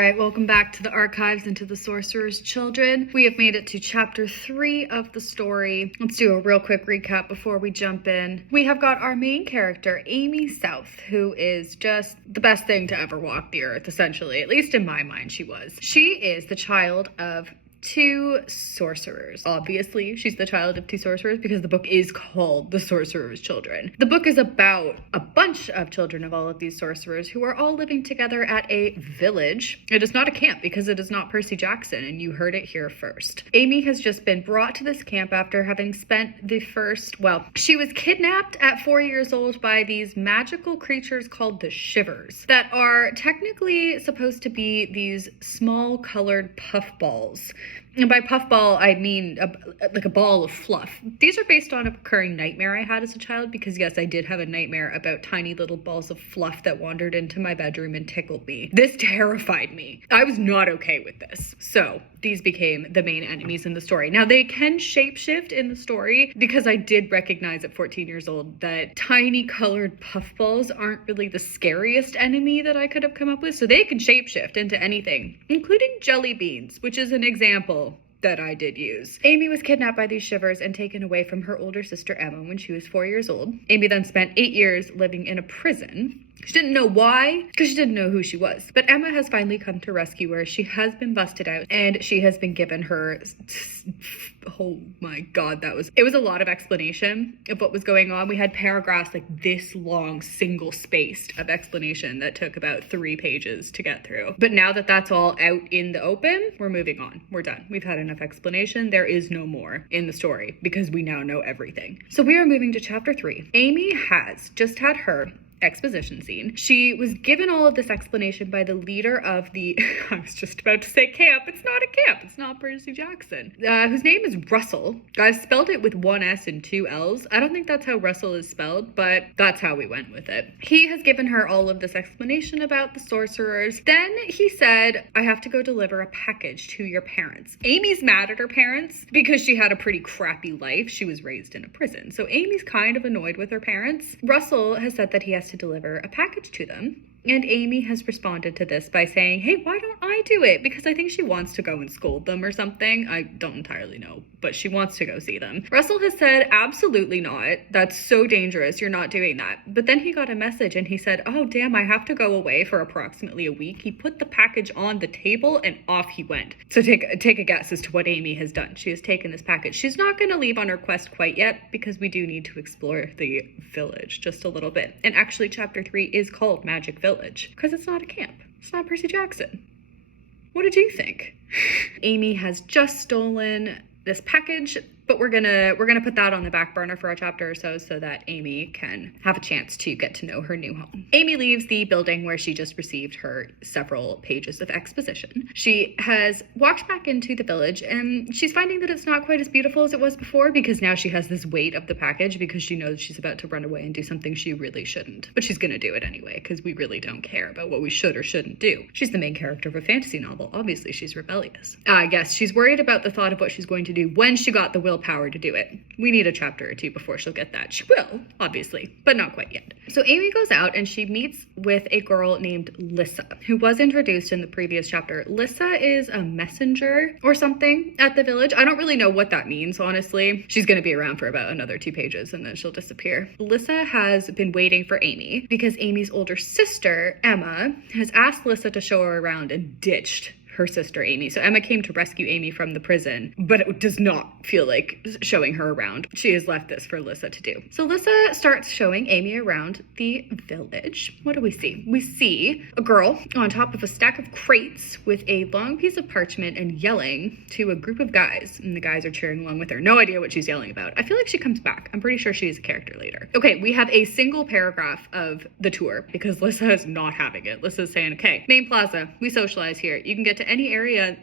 Alright, welcome back to the archives and to the Sorcerer's Children. We have made it to chapter 3 of the story. Let's do a real quick recap before we jump in. We have got our main character, Amy South, who is just the best thing to ever walk the earth, essentially. At least in my mind, she was. She is the child of 2 sorcerers. Obviously, she's the child of 2 sorcerers because the book is called The Sorcerer's Children. The book is about a bunch of children of all of these sorcerers who are all living together at a village. It is not a camp because it is not Percy Jackson, and you heard it here first. Amy has just been brought to this camp after having spent the first, she was kidnapped at 4 years old by these magical creatures called the Shivers that are technically supposed to be these small colored puffballs. And by puffball, I mean like a ball of fluff. These are based on a recurring nightmare I had as a child because, yes, I did have a nightmare about tiny little balls of fluff that wandered into my bedroom and tickled me. This terrified me. I was not okay with this. So these became the main enemies in the story. Now, they can shapeshift in the story because I did recognize at 14 years old that tiny colored puffballs aren't really the scariest enemy that I could have come up with. So they can shapeshift into anything, including jelly beans, which is an example that I did use. Amy was kidnapped by these Shivers and taken away from her older sister Emma when she was 4 years old. Amy then spent 8 years living in a prison. She didn't know why, because she didn't know who she was. But Emma has finally come to rescue her. She has been busted out, and she has been given her... Oh my god, it was a lot of explanation of what was going on. We had paragraphs like this long, single-spaced of explanation that took about 3 pages to get through. But now that that's all out in the open, we're moving on. We're done. We've had enough explanation. There is no more in the story because we now know everything. So we are moving to chapter 3. Amy has just had her exposition scene. She was given all of this explanation by the leader of the, I was just about to say camp. It's not a camp. It's not Percy Jackson. Whose name is Russell. I spelled it with 1 S and 2 L's. I don't think that's how Russell is spelled, but that's how we went with it. He has given her all of this explanation about the sorcerers. Then he said, I have to go deliver a package to your parents. Amy's mad at her parents because she had a pretty crappy life. She was raised in a prison. So Amy's kind of annoyed with her parents. Russell has said that he has to deliver a package to them. And Amy has responded to this by saying, hey, why don't I do it? Because I think she wants to go and scold them or something. I don't entirely know, but she wants to go see them. Russell has said, absolutely not. That's so dangerous. You're not doing that. But then he got a message and he said, oh, damn, I have to go away for approximately a week. He put the package on the table and off he went. So take a guess as to what Amy has done. She has taken this package. She's not going to leave on her quest quite yet because we do need to explore the village just a little bit. And actually, chapter 3 is called Magic Village. Because it's not a camp. It's not Percy Jackson. What did you think? Amy has just stolen this package, but we're gonna put that on the back burner for a chapter or so that Amy can have a chance to get to know her new home. Amy leaves the building where she just received her several pages of exposition. She has walked back into the village and she's finding that it's not quite as beautiful as it was before because now she has this weight of the package because she knows she's about to run away and do something she really shouldn't. But she's gonna do it anyway because we really don't care about what we should or shouldn't do. She's the main character of a fantasy novel. Obviously she's rebellious. I guess she's worried about the thought of what she's going to do when she got the willpower to do it. We need a chapter or 2 before she'll get that. She will, obviously, but not quite yet. So Amy goes out and she meets with a girl named Lissa, who was introduced in the previous chapter. Lissa is a messenger or something at the village. I don't really know what that means, honestly. She's going to be around for about another 2 pages and then she'll disappear. Lissa has been waiting for Amy because Amy's older sister, Emma, has asked Lissa to show her around and ditched her sister Amy. So Emma came to rescue Amy from the prison, but it does not feel like showing her around. She has left this for Lissa to do. So Lissa starts showing Amy around the village. What do we see? We see a girl on top of a stack of crates with a long piece of parchment and yelling to a group of guys, and the guys are cheering along with her. No idea what she's yelling about. I feel like she comes back. I'm pretty sure she's a character later. Okay, we have a single paragraph of the tour because Lissa is not having it. Lissa's saying, okay, main plaza, we socialize here. You can get to any area.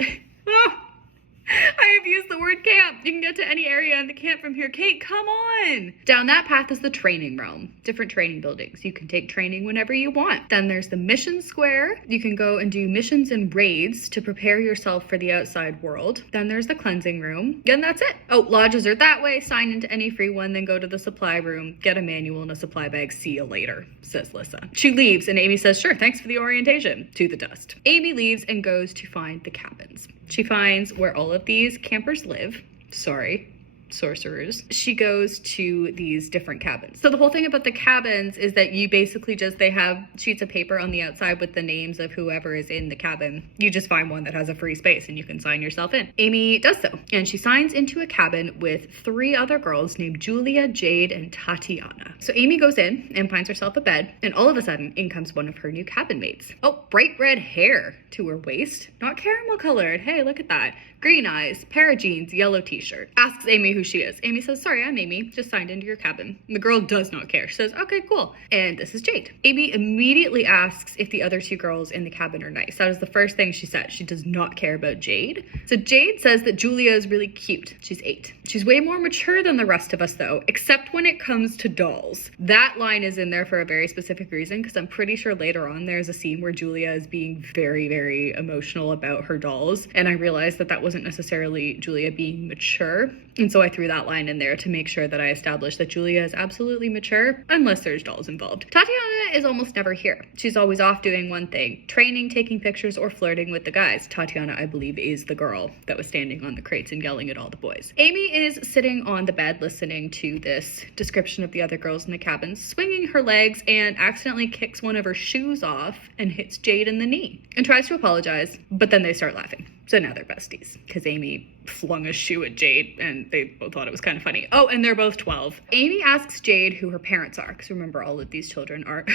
I have used the word camp. You can get to any area in the camp from here. Kate, come on. Down that path is the training realm. Different training buildings. You can take training whenever you want. Then there's the mission square. You can go and do missions and raids to prepare yourself for the outside world. Then there's the cleansing room. And that's it. Oh, lodges are that way. Sign into any free one. Then go to the supply room. Get a manual and a supply bag. See you later, says Lissa. She leaves and Amy says, sure, thanks for the orientation. To the dust. Amy leaves and goes to find the cabins. She finds where all of these campers live. Sorry, sorcerers. She goes to these different cabins. So the whole thing about the cabins is that you basically they have sheets of paper on the outside with the names of whoever is in the cabin. You just find one that has a free space and you can sign yourself in. Amy does so, and she signs into a cabin with 3 other girls named Julia, Jade, and Tatiana. So Amy goes in and finds herself a bed, and all of a sudden in comes one of her new cabin mates. Oh, bright red hair to her waist, not caramel colored. Hey, look at that. Green eyes, pair of jeans, yellow t-shirt. Asks Amy who she is. Amy says, sorry, I'm Amy. Just signed into your cabin. And the girl does not care. She says, okay, cool. And this is Jade. Amy immediately asks if the other 2 girls in the cabin are nice. That is the first thing she said. She does not care about Jade. So Jade says that Julia is really cute. She's 8. She's way more mature than the rest of us though, except when it comes to dolls. That line is in there for a very specific reason, because I'm pretty sure later on there's a scene where Julia is being very, very emotional about her dolls. And I realized that wasn't necessarily Julia being mature. And so I threw that line in there to make sure that I established that Julia is absolutely mature, unless there's dolls involved. Tatiana is almost never here. She's always off doing one thing, training, taking pictures, or flirting with the guys. Tatiana, I believe, is the girl that was standing on the crates and yelling at all the boys. Amy is sitting on the bed listening to this description of the other girls in the cabin, swinging her legs, and accidentally kicks one of her shoes off and hits Jade in the knee and tries to apologize, but then they start laughing. So now they're besties because Amy flung a shoe at Jade and they both thought it was kind of funny. Oh, and they're both 12. Amy asks Jade who her parents are, because remember, all of these children are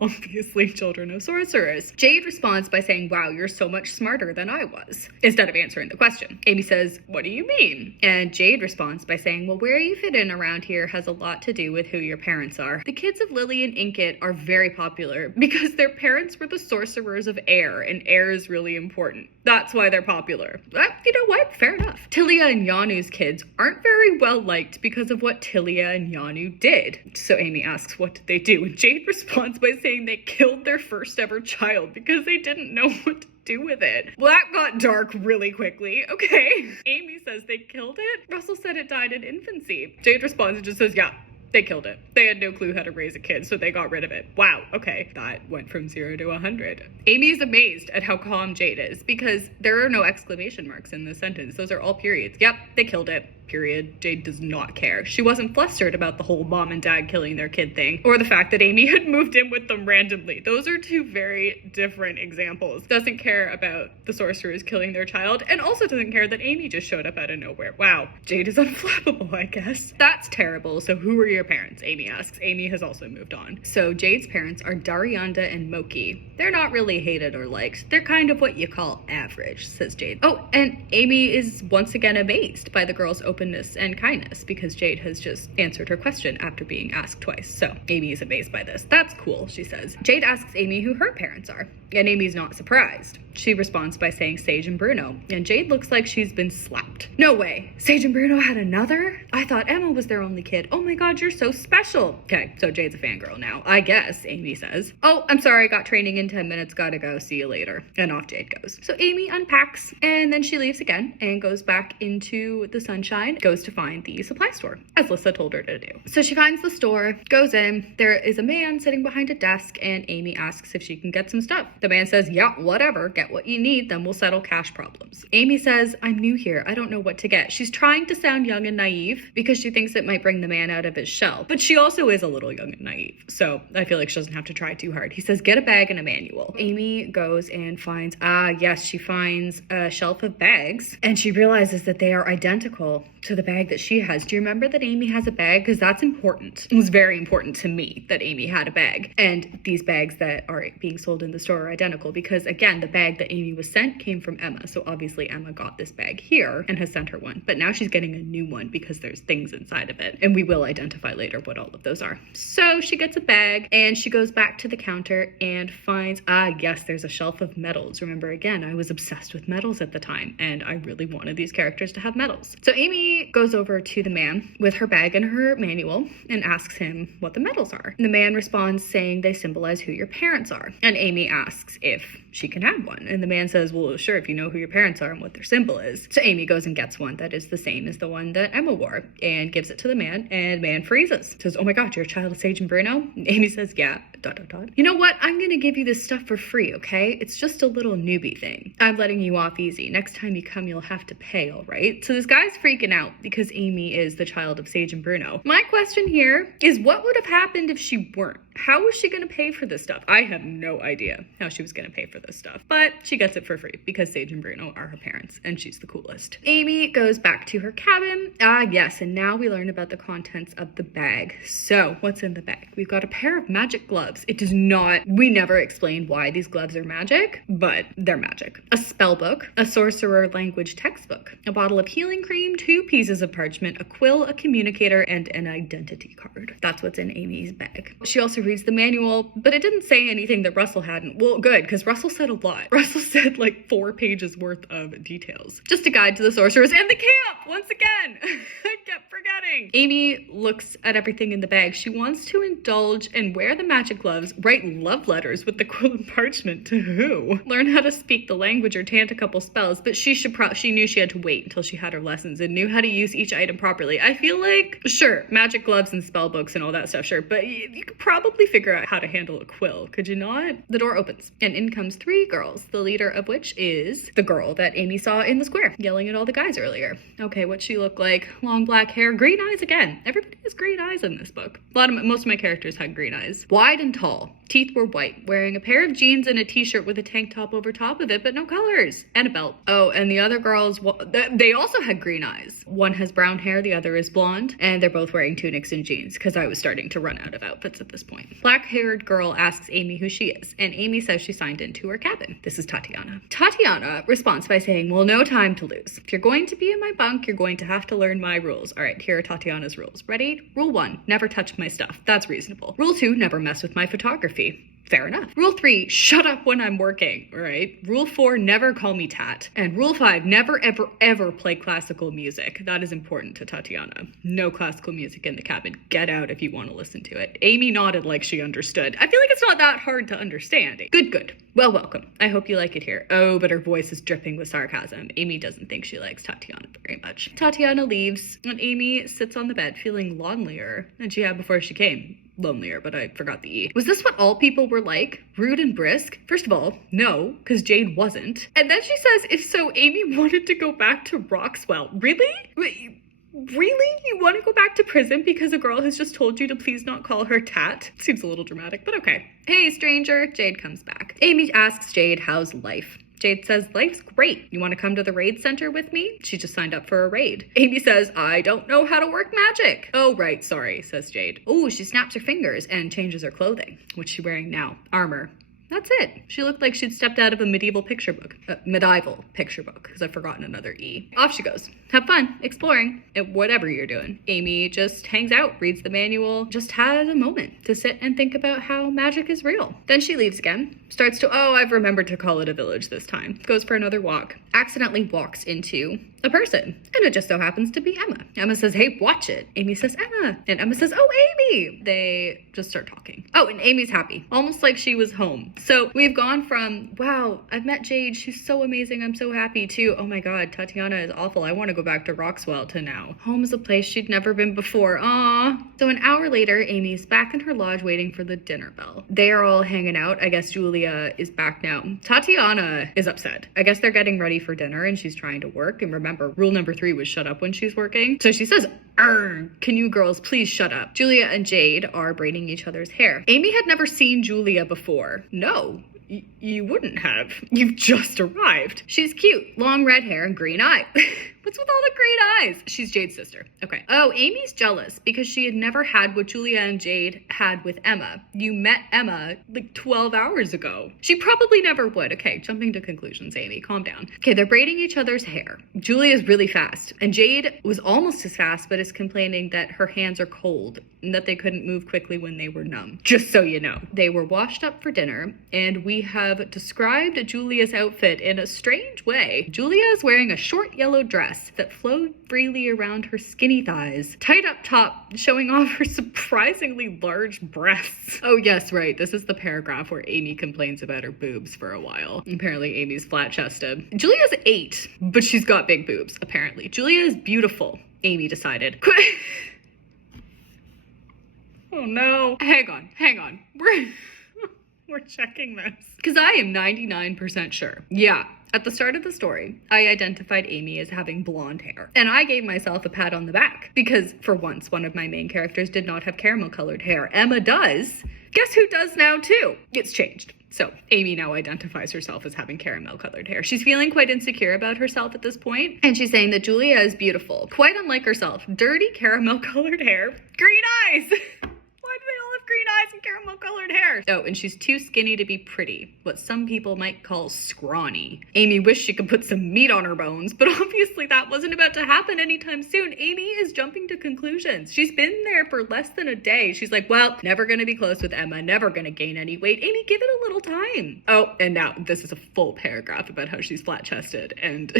obviously children of sorcerers. Jade responds by saying, wow, you're so much smarter than I was, instead of answering the question. Amy says, what do you mean? And Jade responds by saying, well, where you fit in around here has a lot to do with who your parents are. The kids of Lily and Inkit are very popular because their parents were the sorcerers of air, and air is really important. That's why they're popular. You know what? Fair enough. Tilia and Yanu's kids aren't very well liked because of what Tilia and Yanu did. So Amy asks, what did they do? And Jade responds by saying they killed their first ever child because they didn't know what to do with it. Well, that got dark really quickly. Okay. Amy says they killed it. Russell said it died in infancy. Jade responds and just says, yeah, they killed it. They had no clue how to raise a kid, so they got rid of it. Wow, okay. That went from 0 to 100. Amy's amazed at how calm Jade is because there are no exclamation marks in this sentence. Those are all periods. Yep, they killed it. Period. Jade does not care. She wasn't flustered about the whole mom and dad killing their kid thing, or the fact that Amy had moved in with them randomly. Those are 2 very different examples. Doesn't care about the sorcerers killing their child, and also doesn't care that Amy just showed up out of nowhere. Wow. Jade is unflappable, I guess. That's terrible. So who are your parents? Amy asks. Amy has also moved on. So Jade's parents are Daryanda and Moki. They're not really hated or liked. They're kind of what you call average, says Jade. Oh, and Amy is once again amazed by the girls' openness and kindness because Jade has just answered her question after being asked twice. So Amy is amazed by this. That's cool, she says. Jade asks Amy who her parents are, and Amy's not surprised. She responds by saying Sage and Bruno, and Jade looks like she's been slapped. No way. Sage and Bruno had another? I thought Emma was their only kid. Oh my god, you're so special. Okay, so Jade's a fangirl now, I guess, Amy says. Oh, I'm sorry, got training in 10 minutes, gotta go, see you later. And off Jade goes. So Amy unpacks, and then she leaves again and goes back into the sunshine, goes to find the supply store, as Lissa told her to do. So she finds the store, goes in, there is a man sitting behind a desk, and Amy asks if she can get some stuff. The man says, yeah, whatever, get what you need, then we'll settle cash problems. Amy says, I'm new here, I don't know what to get. She's trying to sound young and naive because she thinks it might bring the man out of his shell, but she also is a little young and naive, so I feel like she doesn't have to try too hard. He says, get a bag and a manual. Amy goes and finds, she finds a shelf of bags, and she realizes that they are identical to the bag that she has. Do you remember that Amy has a bag? Because that's important. It was very important to me that Amy had a bag. And these bags that are being sold in the store are identical because, again, the bag that Amy was sent came from Emma. So obviously Emma got this bag here and has sent her one. But now she's getting a new one because there's things inside of it. And we will identify later what all of those are. So she gets a bag and she goes back to the counter and finds, yes, there's a shelf of medals. Remember, again, I was obsessed with medals at the time and I really wanted these characters to have medals. So Amy goes over to the man with her bag and her manual and asks him what the medals are. And the man responds saying they symbolize who your parents are. And Amy asks if she can have one. And the man says, well, sure, if you know who your parents are and what their symbol is. So Amy goes and gets one that is the same as the one that Emma wore and gives it to the man, and man freezes. Says, oh my God, you're a child of Sage and Bruno? And Amy says, yeah, ... You know what? I'm gonna give you this stuff for free, okay? It's just a little newbie thing. I'm letting you off easy. Next time you come, you'll have to pay, all right? So this guy's freaking out because Amy is the child of Sage and Bruno. My question here is, what would have happened if she weren't? How was she gonna pay for this stuff? I have no idea how she was gonna pay for this stuff, but she gets it for free because Sage and Bruno are her parents and she's the coolest. Amy goes back to her cabin. Yes, and now we learn about the contents of the bag. So what's in the bag? We've got a pair of magic gloves. It does not, we never explain why these gloves are magic, but they're magic. A spell book, a sorcerer language textbook, a bottle of healing cream, 2 pieces of parchment, a quill, a communicator, and an identity card. That's what's in Amy's bag. She also reads the manual, but it didn't say anything that Russell hadn't. Well, good, because Russell said a lot. Russell said like 4 pages worth of details. Just a guide to the sorcerers and the camp, once again. I kept forgetting. Amy looks at everything in the bag. She wants to indulge and wear the magic gloves, write love letters with the quill and parchment to who? Learn how to speak the language or chant a couple spells, but she knew she had to wait until she had her lessons and knew how to use each item properly. I feel like, sure, magic gloves and spell books and all that stuff, sure, but you could probably figure out how to handle a quill, could you not? The door opens and in comes 3 girls, the leader of which is the girl that Amy saw in the square, yelling at all the guys earlier. Okay, what'd she look like? Long black hair, green eyes again. Everybody has green eyes in this book. Most of my characters had green eyes. Wide and tall. Teeth were white, wearing a pair of jeans and a t-shirt with a tank top over top of it, but no colors, and a belt. Oh, and the other girls, they also had green eyes. One has brown hair, the other is blonde, and they're both wearing tunics and jeans, because I was starting to run out of outfits at this point. Black-haired girl asks Amy who she is, and Amy says she signed into her cabin. This is Tatiana. Tatiana responds by saying, well, no time to lose. If you're going to be in my bunk, you're going to have to learn my rules. All right, here are Tatiana's rules. Ready? Rule 1, never touch my stuff. That's reasonable. Rule 2, never mess with my photography. Fair enough. Rule 3, shut up when I'm working, all right? Rule 4, never call me Tat. And Rule 5, never, ever, ever play classical music. That is important to Tatiana. No classical music in the cabin. Get out if you want to listen to it. Amy nodded like she understood. I feel like it's not that hard to understand. Good. Well, welcome. I hope you like it here. Oh, but her voice is dripping with sarcasm. Amy doesn't think she likes Tatiana very much. Tatiana leaves, and Amy sits on the bed feeling lonelier than she had before she came. Lonelier, but I forgot the E. Was this what all people were like? Rude and brisk? First of all, no, because Jade wasn't. And then she says, if so, Amy wanted to go back to Roxwell. Really? Really? You want to go back to prison because a girl has just told you to please not call her Tat? Seems a little dramatic, but okay. Hey, stranger. Jade comes back. Amy asks Jade, how's life? Jade says, life's great. You want to come to the raid center with me? She just signed up for a raid. Amy says, I don't know how to work magic. Oh, right, sorry, says Jade. Oh, she snaps her fingers and changes her clothing. What's she wearing now? Armor. That's it. She looked like she'd stepped out of a medieval picture book, because I've forgotten another E. Off she goes. Have fun, exploring, whatever you're doing. Amy just hangs out, reads the manual, just has a moment to sit and think about how magic is real. Then she leaves again, starts to, I've remembered to call it a village this time. Goes for another walk, accidentally walks into a person, and it just so happens to be Emma. Emma says, hey, watch it. Amy says, Emma. And Emma says, oh, Amy. They just start talking. Oh, and Amy's happy, almost like she was home. So we've gone from, wow, I've met Jade, she's so amazing, I'm so happy, to, oh my God, Tatiana is awful, I want to go back to Roxwell, to now, home is a place she'd never been before. Aww. So an hour later, Amy's back in her lodge waiting for the dinner bell. They are all hanging out. I guess Julia is back now. Tatiana is upset. I guess they're getting ready for dinner and she's trying to work. And remember, rule number 3 was shut up when she's working. So she says, can you girls please shut up? Julia and Jade are braiding each other's hair. Amy had never seen Julia before. No. You wouldn't have. You've just arrived. She's cute. Long red hair and green eyes. What's with all the green eyes? She's Jade's sister. Okay. Oh, Amy's jealous because she had never had what Julia and Jade had with Emma. You met Emma like 12 hours ago. She probably never would. Okay, jumping to conclusions, Amy. Calm down. Okay, they're braiding each other's hair. Julia's really fast, and Jade was almost as fast, but is complaining that her hands are cold and that they couldn't move quickly when they were numb. Just so you know. They were washed up for dinner, and we have described Julia's outfit in a strange way. Julia is wearing a short yellow dress that flowed freely around her skinny thighs, tight up top, showing off her surprisingly large breasts. Oh yes, right, this is the paragraph where Amy complains about her boobs for a while. Apparently Amy's flat-chested. Julia's 8, but she's got big boobs, apparently. Julia is beautiful, Amy decided. Oh no. Hang on. We're checking this. Because I am 99% sure. Yeah. At the start of the story, I identified Amy as having blonde hair. And I gave myself a pat on the back. Because, for once, one of my main characters did not have caramel-colored hair. Emma does. Guess who does now, too? It's changed. So, Amy now identifies herself as having caramel-colored hair. She's feeling quite insecure about herself at this point, and she's saying that Julia is beautiful. Quite unlike herself. Dirty caramel-colored hair, green eyes! Why do they all have green eyes and caramel-colored hair? Oh, and she's too skinny to be pretty. What some people might call scrawny. Amy wished she could put some meat on her bones, but obviously that wasn't about to happen anytime soon. Amy is jumping to conclusions. She's been there for less than a day. She's like, well, never gonna be close with Emma, never gonna gain any weight. Amy, give it a little time. Oh, and now this is a full paragraph about how she's flat-chested, and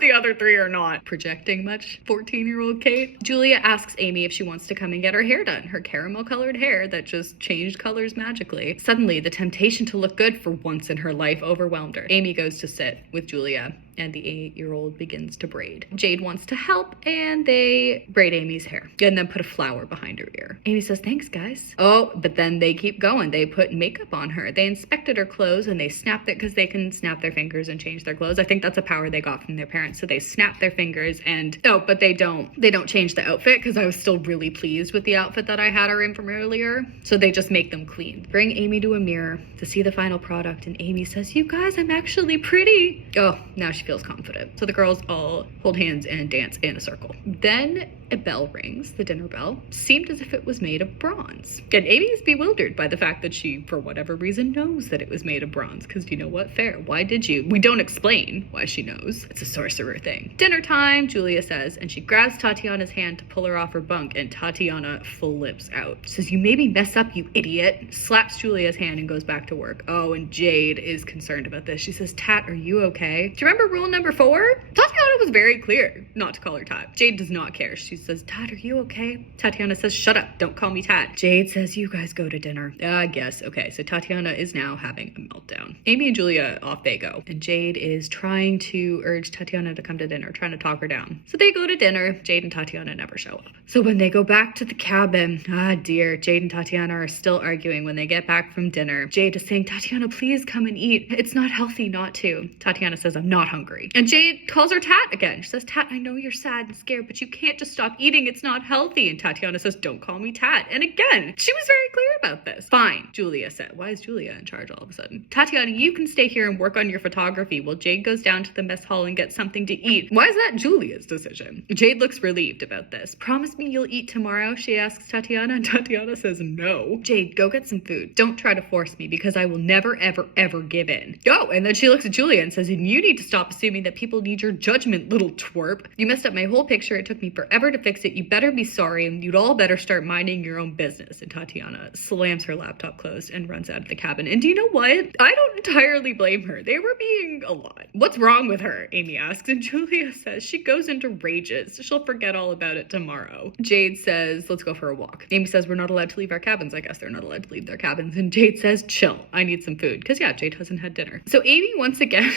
the other 3 are not. Projecting much, 14-year-old Kate? Julia asks Amy if she wants to come and get her hair done. Her caramel-colored hair that just changed colors magically. Suddenly, the temptation to look good for once in her life overwhelmed her. Amy goes to sit with Julia, and the 8-year-old begins to braid. Jade wants to help, and they braid Amy's hair, and then put a flower behind her ear. Amy says, thanks, guys. Oh, but then they keep going. They put makeup on her. They inspected her clothes, and they snapped it because they can snap their fingers and change their clothes. I think that's a power they got from their parents, so they snap their fingers, and oh, but they don't change the outfit, because I was still really pleased with the outfit that I had her in from earlier, so they just make them clean. Bring Amy to a mirror to see the final product, and Amy says, you guys, I'm actually pretty. Oh, now she feels confident. So the girls all hold hands and dance in a circle. Then a bell rings, the dinner bell. Seemed as if it was made of bronze. And Amy is bewildered by the fact that she, for whatever reason, knows that it was made of bronze. Because you know what? Fair. Why did you? We don't explain why she knows. It's a sorcerer thing. Dinner time, Julia says, and she grabs Tatiana's hand to pull her off her bunk, and Tatiana flips out. She says, you made me mess up, you idiot. Slaps Julia's hand and goes back to work. Oh, and Jade is concerned about this. She says, Tat, are you okay? Do you remember rule number 4? Tatiana was very clear not to call her Tat. Jade does not care. She says, Tat, are you okay? Tatiana says, shut up, don't call me Tat. Jade says, you guys go to dinner. I guess. Okay, so Tatiana is now having a meltdown. Amy and Julia, off they go. And Jade is trying to urge Tatiana to come to dinner, trying to talk her down. So they go to dinner. Jade and Tatiana never show up. So when they go back to the cabin, ah dear, Jade and Tatiana are still arguing when they get back from dinner. Jade is saying, Tatiana, please come and eat. It's not healthy not to. Tatiana says, I'm not hungry. And Jade calls her Tat again. She says, Tat, I know you're sad and scared, but you can't just stop eating. It's not healthy. And Tatiana says, don't call me Tat. And again, she was very clear about this. Fine, Julia said. Why is Julia in charge all of a sudden? Tatiana, you can stay here and work on your photography while Jade goes down to the mess hall and gets something to eat. Why is that Julia's decision? Jade looks relieved about this. Promise me you'll eat tomorrow, she asks Tatiana, and Tatiana says no. Jade, go get some food. Don't try to force me because I will never, ever, ever give in. Oh, and then she looks at Julia and says, and you need to stop assuming that people need your judgment, little twerp. You messed up my whole picture. It took me forever to fix it. You better be sorry, and you'd all better start minding your own business. And Tatiana slams her laptop closed and runs out of the cabin. And do you know what? I don't entirely blame her. They were being a lot. What's wrong with her? Amy asks, and Julia says she goes into rages. She'll forget all about it tomorrow. Jade says, let's go for a walk. Amy says, we're not allowed to leave our cabins. I guess they're not allowed to leave their cabins. And Jade says, chill. I need some food. Because yeah, Jade hasn't had dinner. So Amy once again,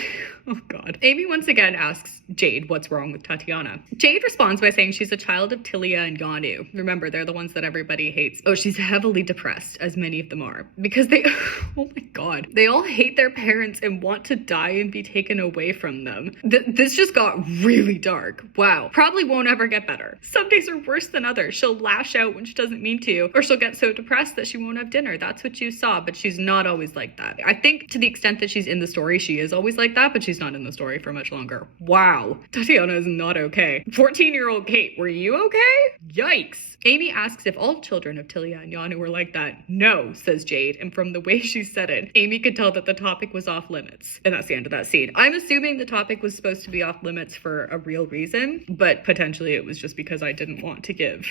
oh God. Amy once again asks Jade what's wrong with Tatiana. Jade responds by saying she's a child child of Tilia and Yanu. Remember, they're the ones that everybody hates. Oh, she's heavily depressed, as many of them are, because they, oh my god, they all hate their parents and want to die and be taken away from them. This just got really dark. Wow. Probably won't ever get better. Some days are worse than others. She'll lash out when she doesn't mean to, or she'll get so depressed that she won't have dinner. That's what you saw, but she's not always like that. I think to the extent that she's in the story, she is always like that, but she's not in the story for much longer. Wow. Tatiana is not okay. 14-year-old Kate, were you okay? Yikes. Amy asks if all children of Tilia and Yanu were like that. No, says Jade, and from the way she said it, Amy could tell that the topic was off limits. And that's the end of that scene. I'm assuming the topic was supposed to be off limits for a real reason, but potentially it was just because I didn't want to give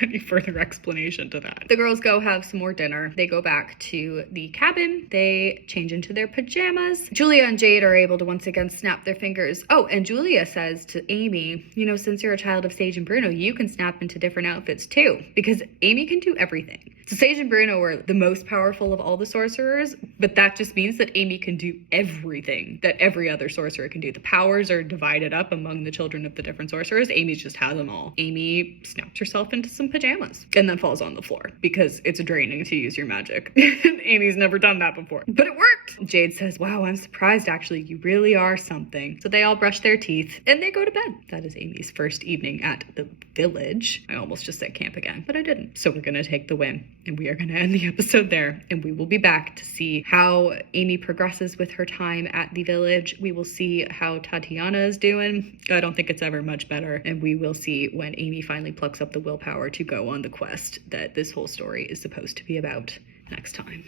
any further explanation to that. The girls go have some more dinner. They go back to the cabin. They change into their pajamas. Julia and Jade are able to once again snap their fingers. Oh, and Julia says to Amy, you know, since you're a child of Sage and Bruno, you can snap into different outfits too, because Amy can do everything. So Sage and Bruno are the most powerful of all the sorcerers, but that just means that Amy can do everything that every other sorcerer can do. The powers are divided up among the children of the different sorcerers. Amy just has them all. Amy snaps herself into some pajamas and then falls on the floor because it's draining to use your magic. Amy's never done that before, but it worked. Jade says, wow, I'm surprised actually. You really are something. So they all brush their teeth and they go to bed. That is Amy's first evening at the village. I almost just said camp again, but I didn't. So we're going to take the win. And we are going to end the episode there, and we will be back to see how Amy progresses with her time at the village. We will see how Tatiana is doing. I don't think it's ever much better, and we will see when Amy finally plucks up the willpower to go on the quest that this whole story is supposed to be about next time.